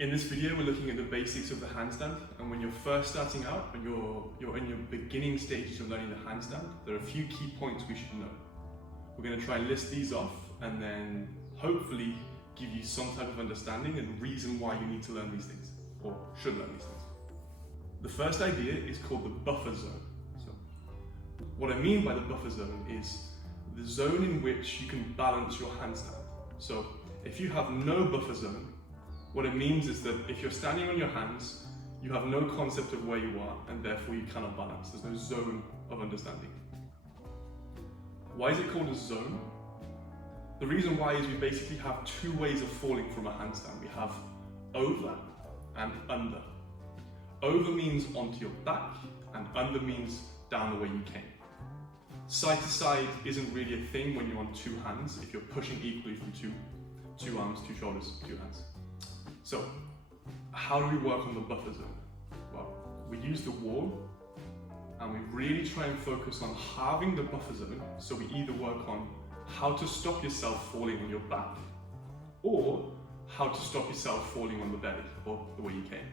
In this video, we're looking at the basics of the handstand, and when you're first starting out and you're in your beginning stages of learning the handstand, there are a few key points we should know. We're going to try and list these off and then hopefully give you some type of understanding and reason why you need to learn these things, or should learn these things. The first idea is called the buffer zone. So, what I mean by the buffer zone is the zone in which you can balance your handstand. So, if you have no buffer zone, what it means is that if you're standing on your hands, you have no concept of where you are and therefore you cannot balance. There's no zone of understanding. Why is it called a zone? The reason why is we basically have two ways of falling from a handstand. We have over and under. Over means onto your back and under means down the way you came. Side to side isn't really a thing when you're on two hands, if you're pushing equally from two arms, two shoulders, two hands. So, how do we work on the buffer zone? Well, we use the wall and we really try and focus on halving the buffer zone, so we either work on how to stop yourself falling on your back or how to stop yourself falling on the belly or the way you came.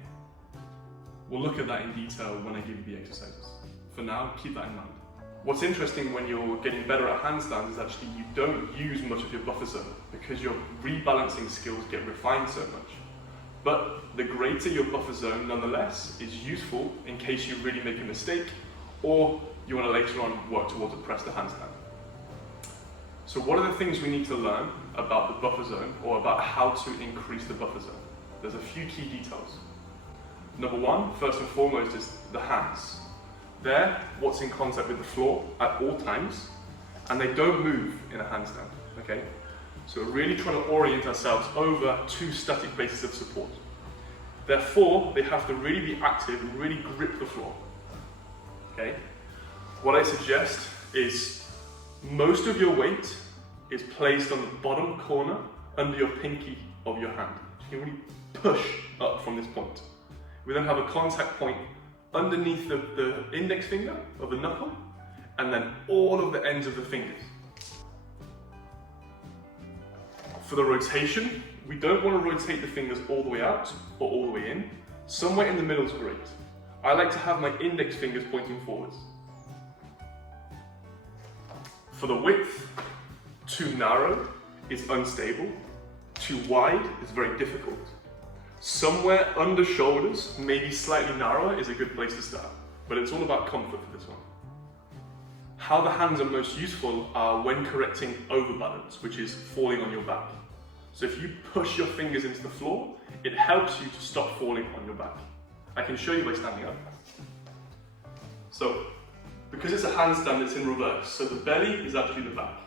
We'll look at that in detail when I give you the exercises. For now, keep that in mind. What's interesting when you're getting better at handstands is actually you don't use much of your buffer zone because your rebalancing skills get refined so much. But the greater your buffer zone, nonetheless, is useful in case you really make a mistake or you want to later on work towards a press to handstand. So what are the things we need to learn about the buffer zone or about how to increase the buffer zone? There's a few key details. Number one, first and foremost, is the hands. They're what's in contact with the floor at all times, and they don't move in a handstand, okay? So we're really trying to orient ourselves over two static bases of support. Therefore, they have to really be active and really grip the floor, okay? What I suggest is most of your weight is placed on the bottom corner under your pinky of your hand. You can really push up from this point. We then have a contact point underneath the index finger of the knuckle, and then all of the ends of the fingers. For the rotation, we don't want to rotate the fingers all the way out or all the way in. Somewhere in the middle is great. I like to have my index fingers pointing forwards. For the width, too narrow is unstable, too wide is very difficult. Somewhere under shoulders, maybe slightly narrower, is a good place to start, but it's all about comfort for this one. How the hands are most useful are when correcting overbalance, which is falling on your back. So if you push your fingers into the floor, it helps you to stop falling on your back. I can show you by standing up. So, because it's a handstand, it's in reverse. So the belly is actually the back,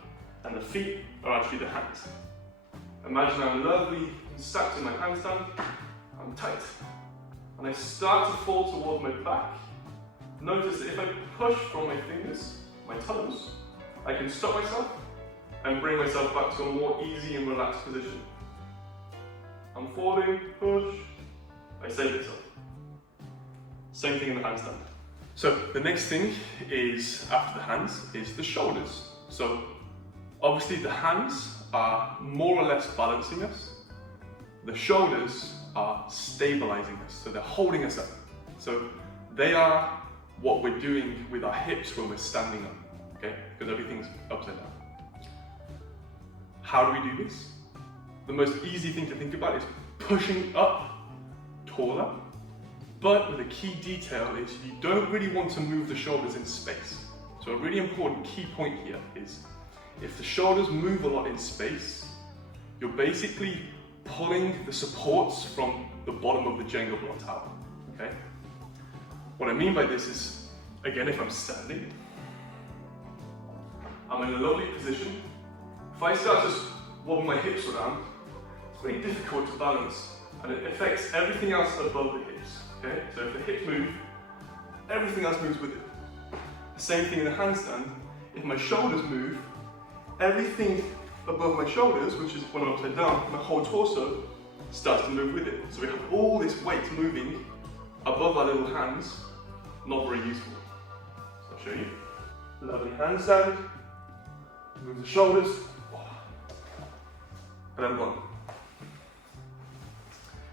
and the feet are actually the hands. Imagine I'm lovely stacked in my handstand, I'm tight, and I start to fall towards my back. Notice that if I push from my fingers, my toes, I can stop myself and bring myself back to a more easy and relaxed position. I'm falling, push, I save myself. Same thing in the handstand. So the next thing is, after the hands, is the shoulders. So obviously the hands are more or less balancing us. The shoulders are stabilizing us, so they're holding us up. So they are what we're doing with our hips when we're standing up, okay? Because everything's upside down. How do we do this? The most easy thing to think about is pushing up taller, but with a key detail is you don't really want to move the shoulders in space. So a really important key point here is if the shoulders move a lot in space, you're basically pulling the supports from the bottom of the Jenga block tower, okay? What I mean by this is, again, if I'm standing, I'm in a lovely position. If I start to wobble my hips around, it's very difficult to balance, and it affects everything else above the hips, okay? So if the hips move, everything else moves with it. The same thing in the handstand. If my shoulders move, everything above my shoulders, which is when I'm upside down, my whole torso starts to move with it. So we have all this weight moving above our little hands, not very useful. So I'll show you. Lovely handstand, move the shoulders, and I'm gone.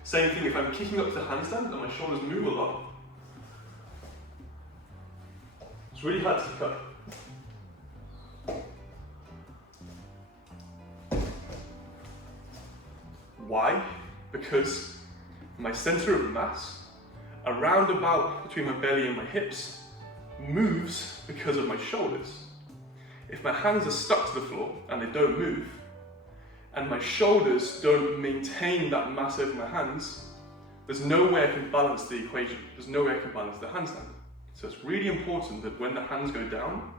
Same thing if I'm kicking up to the handstand and my shoulders move a lot. It's really hard to kick up. Why? Because my center of mass, around about between my belly and my hips, moves because of my shoulders. If my hands are stuck to the floor and they don't move, and my shoulders don't maintain that mass over my hands, there's no way I can balance the equation. There's no way I can balance the handstand. So it's really important that when the hands go down,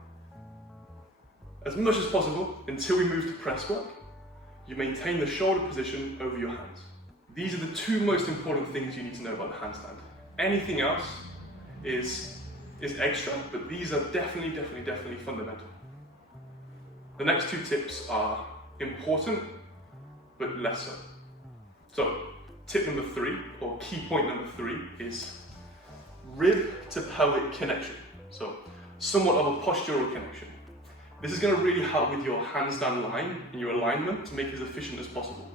as much as possible, until we move to press work, you maintain the shoulder position over your hands. These are the two most important things you need to know about the handstand. Anything else is extra, but these are definitely fundamental. The next two tips are important, but less so. So, tip number 3, or key point number 3, is rib to pelvic connection. So, somewhat of a postural connection. This is going to really help with your handstand line and your alignment to make it as efficient as possible.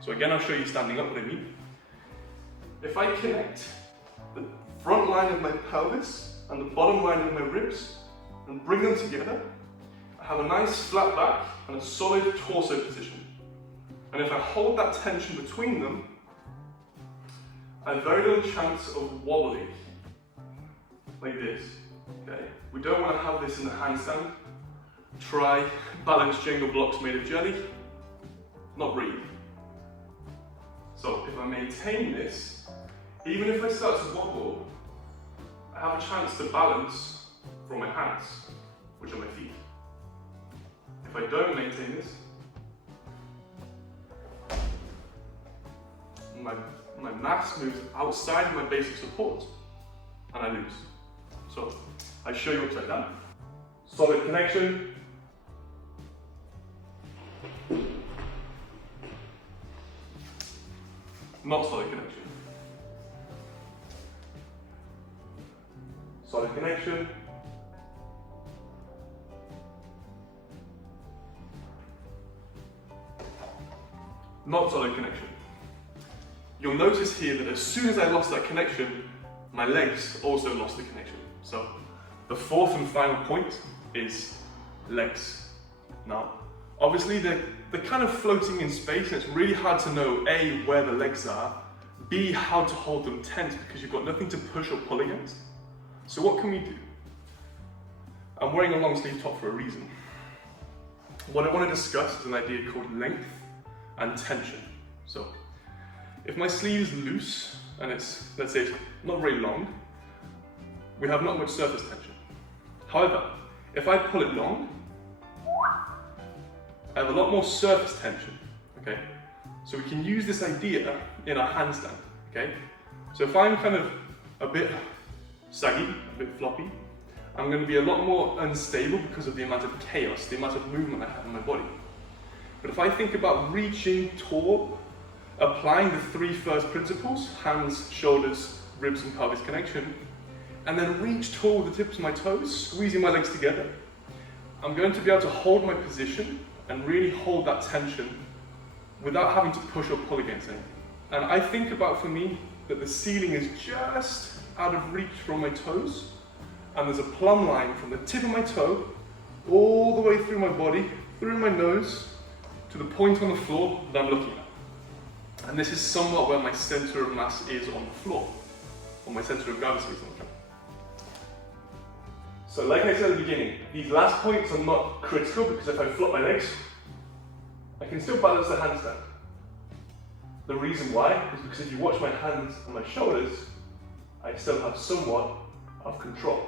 So again, I'll show you standing up what I mean. If I connect the front line of my pelvis and the bottom line of my ribs and bring them together, I have a nice flat back and a solid torso position. And if I hold that tension between them, I have very little chance of wobbling, like this. Okay? We don't want to have this in the handstand. Try balance Jenga blocks made of jelly. Not really. So if I maintain this, even if I start to wobble, I have a chance to balance from my hands, which are my feet. If I don't maintain this, my mass moves outside of my basic support and I lose. So I show you upside down. Solid connection. Not solid connection. Solid connection. Not solid connection. You'll notice here that as soon as I lost that connection, my legs also lost the connection. So the fourth and final point is legs. Now, obviously they're kind of floating in space and it's really hard to know A, where the legs are, B, how to hold them tense because you've got nothing to push or pull against. So what can we do? I'm wearing a long sleeve top for a reason. What I want to discuss is an idea called length and tension. So if my sleeve is loose and it's, let's say, it's not very long, we have not much surface tension. However, if I pull it long, I have a lot more surface tension, okay? So we can use this idea in our handstand, okay? So if I'm kind of a bit saggy, a bit floppy, I'm going to be a lot more unstable because of the amount of chaos, the amount of movement I have in my body. But if I think about reaching tall, applying the 3 first principles, hands, shoulders, ribs and pelvis connection, and then reach tall with the tips of my toes, squeezing my legs together, I'm going to be able to hold my position and really hold that tension without having to push or pull against anything. And I think about, for me, that the ceiling is just out of reach from my toes, and there's a plumb line from the tip of my toe all the way through my body, through my nose, to the point on the floor that I'm looking at. And this is somewhat where my center of mass is on the floor, or my center of gravity is on the floor. So like I said at the beginning, these last points are not critical because if I flop my legs, I can still balance the handstand. The reason why is because if you watch my hands and my shoulders, I still have somewhat of control.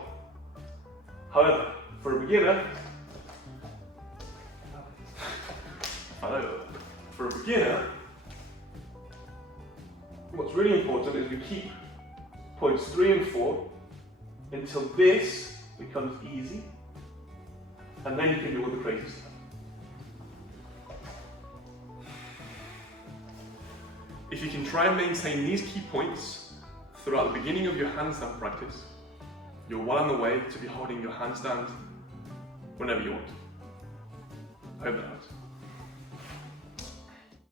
However, for a beginner, what's really important is we keep points 3 and 4 until this becomes easy, and then you can do all the crazy stuff. If you can try and maintain these key points throughout the beginning of your handstand practice, you're well on the way to be holding your handstand whenever you want. I hope that helps.